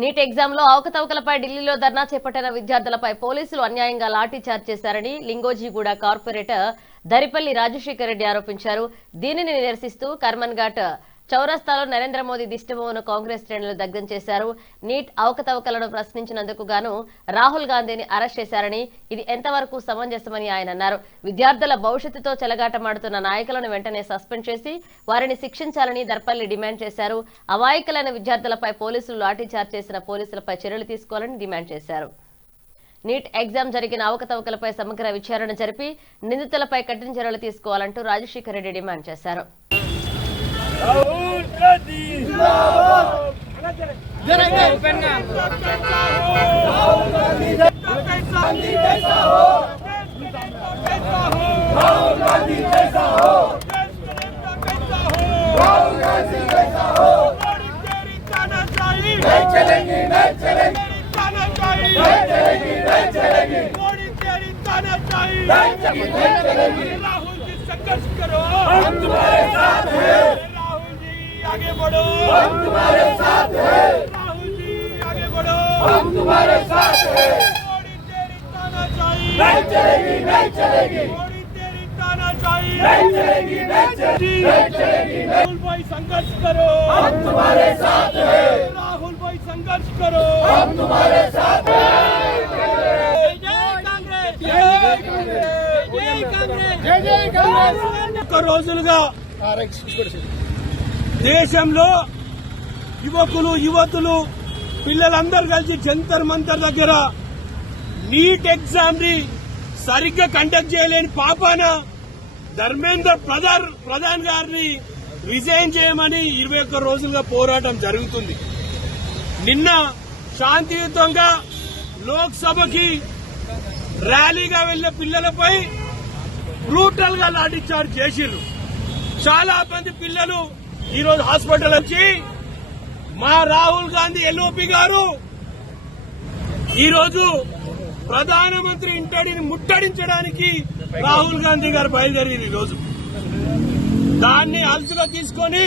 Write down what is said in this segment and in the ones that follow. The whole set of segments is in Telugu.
నీట్ ఎగ్జామ్ లో అవకతవకలపై ఢిల్లీలో ధర్నా చేపట్టిన విద్యార్థులపై పోలీసులు అన్యాయంగా లాఠీ చార్జ్ చేశారని లింగోజిగూడ కార్పొరేటర్ దరిపల్లి రాజశేఖర్ రెడ్డి ఆరోపించారు. దీనిని నిరసిస్తూ కర్మన్ ఘాట్ చౌరస్తాలో నరేంద్ర మోదీ దిష్టిబొమ్మను కాంగ్రెస్ శ్రేణులు దగ్ధం చేశారు. నీట్ అవకతవకలను ప్రశ్నించినందుకు గాను రాహుల్ గాంధీని అరెస్ట్ చేశారని ఇది ఎంతవరకు సమంజసమని ఆయన అన్నారు. విద్యార్థుల భవిష్యత్తుతో చెలగాటమాడుతున్న నాయకులను వెంటనే సస్పెండ్ చేసి వారిని శిక్షించాలని దర్పల్లి డిమాండ్ చేశారు. అమాయకులైన విద్యార్థులపై పోలీసులు లాఠీచార్జ్ చేసిన పోలీసులపై చర్యలు తీసుకోవాలని డిమాండ్ చేశారు. నీట్ ఎగ్జామ్ జరిగిన అవకతవకలపై సమగ్ర విచారణ జరిపి నిందితులపై కఠిన చర్యలు తీసుకోవాలంటూ రాజశేఖర్ రెడ్డి డిమాండ్ చేశారు. राहुल गांधी जिंदाबाद राहुल गांधी जैसा हो राहुल गांधी जैसा हो राहुल गांधी जैसा हो नहीं चलेगी नहीं चलेगी नहीं चलेगी नहीं चलेगी मोदी तेरी ताना चाहिए नहीं चलेगी राहुल जी संघर्ष करो हम तुम्हारे साथ हैं आगे बढ़ो हम तुम्हारे साथ हैं राहुल जी आगे बढ़ो हम तुम्हारे साथ हैं मोदी तेरी तानाशाही नहीं चलेगी नहीं चलेगी मोदी तेरी तानाशाही नहीं चलेगी नहीं चलेगी राहुल भाई संघर्ष करो हम तुम्हारे साथ हैं राहुल भाई संघर्ष करो हम तुम्हारे साथ हैं जय कांग्रेस जय कांग्रेस जय कांग्रेस जय कांग्रेस రోజులుగా దేశంలో యువతులు పిల్లలందరూ కలిసి జంతర్ మంతర్ దగ్గర నీట్ ఎగ్జామ్ ని సరిగ్గా కండక్ట్ చేయలేని పాపాన ధర్మేంద్ర ప్రధాన్ గారిని రిజైన్ చేయమని 21 రోజులుగా పోరాటం జరుగుతుంది. నిన్న శాంతియుతంగా లోక్సభకి ర్యాలీగా వెళ్లే పిల్లలపై బ్రూటల్ గా లాఠీ చార్జ్ చేసిర్రు. చాలా మంది పిల్లలు ఈ రోజు హాస్పిటల్ వచ్చి మా రాహుల్ గాంధీ ఎల్ఓపి గారు ఈ రోజు ప్రధానమంత్రి ఇంటిని ముట్టడించడానికి రాహుల్ గాంధీ గారు బయలుదేరింది. ఈ రోజు దాన్ని అలసుగా తీసుకొని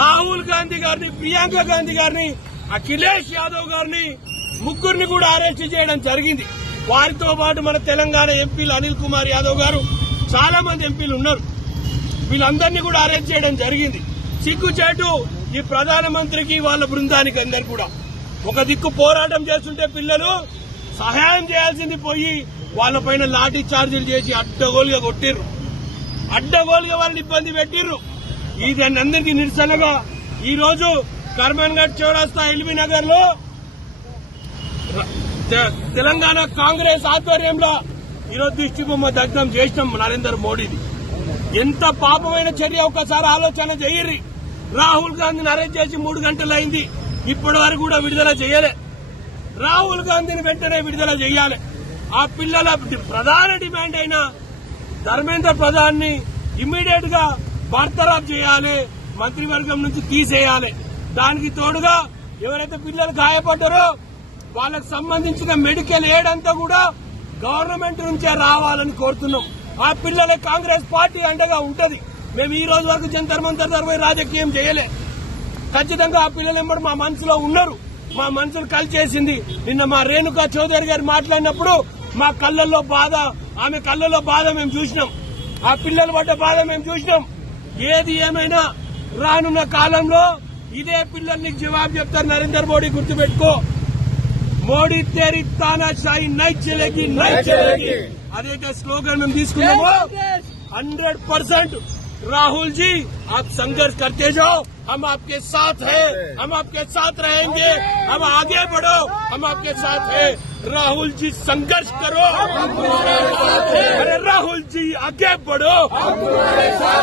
రాహుల్ గాంధీ గారిని, ప్రియాంక గాంధీ గారిని, అఖిలేష్ యాదవ్ గారిని ముగ్గురిని కూడా అరెస్ట్ చేయడం జరిగింది. వారితో పాటు మన తెలంగాణ ఎంపీలు అనిల్ కుమార్ యాదవ్ గారు, చాలా మంది ఎంపీలు ఉన్నారు. వీళ్ళందరినీ కూడా అరెస్ట్ చేయడం జరిగింది. సిగ్గుచేటు ఈ ప్రధానమంత్రికి వాళ్ళ బృందానికి అందరు కూడా. ఒక దిక్కు పోరాటం చేస్తుంటే పిల్లలు సహాయం చేయాల్సింది పోయి వాళ్ళపైన లాఠీ చార్జీలు చేసి అడ్డగోలుగా కొట్టిర్రు, అడ్డగోలుగా వాళ్ళని ఇబ్బంది పెట్టిర్రు. దాన్ని అందరికీ నిరసనగా ఈ రోజు కర్మన్ ఘాట్ చౌరస్తా ఎల్బీ నగర్ లో తెలంగాణ కాంగ్రెస్ ఆధ్వర్యంలో ఈరోజు దిష్టిబొమ్మ దగ్ధం చేసినాం నరేంద్ర మోడీది. ఎంత పాపమైన చర్య ఒక్కసారి ఆలోచన చేయర్రి. రాహుల్ గాంధీని అరెస్ట్ చేసి 3 గంటలైంది, ఇప్పటి వరకు కూడా విడుదల చేయలే. రాహుల్ గాంధీని వెంటనే విడుదల చేయాలి. ఆ పిల్లల ప్రధాన డిమాండ్ అయిన ధర్మేంద్ర ప్రధాన్ ని ఇమ్మీడియట్ గా బర్తరఫ్ చేయాలి, మంత్రివర్గం నుంచి తీసేయాలి. దానికి తోడుగా ఎవరైతే పిల్లలు గాయపడ్డారో వాళ్ళకు సంబంధించిన మెడికల్ ఎయిడ్ అంతా కూడా గవర్నమెంట్ నుంచే రావాలని కోరుతున్నాం. ఆ పిల్లలే కాంగ్రెస్ పార్టీ అండగా ఉంటది. మేము ఈ రోజు వరకు జంతర్ మంతర్ దగ్గర రాజకీయం చేయలే. ఖచ్చితంగా ఆ పిల్లలు ఎంబడి మా మనసులో ఉన్నారు, మా మనసులు కలిచేసింది. నిన్న మా రేణుకా చౌదరి గారు మాట్లాడినప్పుడు మా కళ్ళల్లో బాధ, ఆమె కళ్ళల్లో బాధ మేము చూసినాం. ఆ పిల్లలు పడ్డ బాధ మేము చూసినాం. ఏది ఏమైనా రానున్న కాలంలో ఇదే పిల్లల్ని జవాబు చెప్తారు నరేంద్ర మోడీ. గుర్తుపెట్టుకో, మోడీ తేరీ తానాశాహీ నై చలేగి నై చలేగి అదైతే స్లోగన్ మేము తీసుకున్నామో 100% राहुल जी आप संघर्ष करते जाओ, हम आपके साथ हैं, हम आपके साथ रहेंगे, हम आगे बढ़ो, हम आपके साथ हैं। राहुल जी संघर्ष करो, हम तुम्हारे साथ हैं। अरे राहुल जी आगे बढ़ो, हम तुम्हारे साथ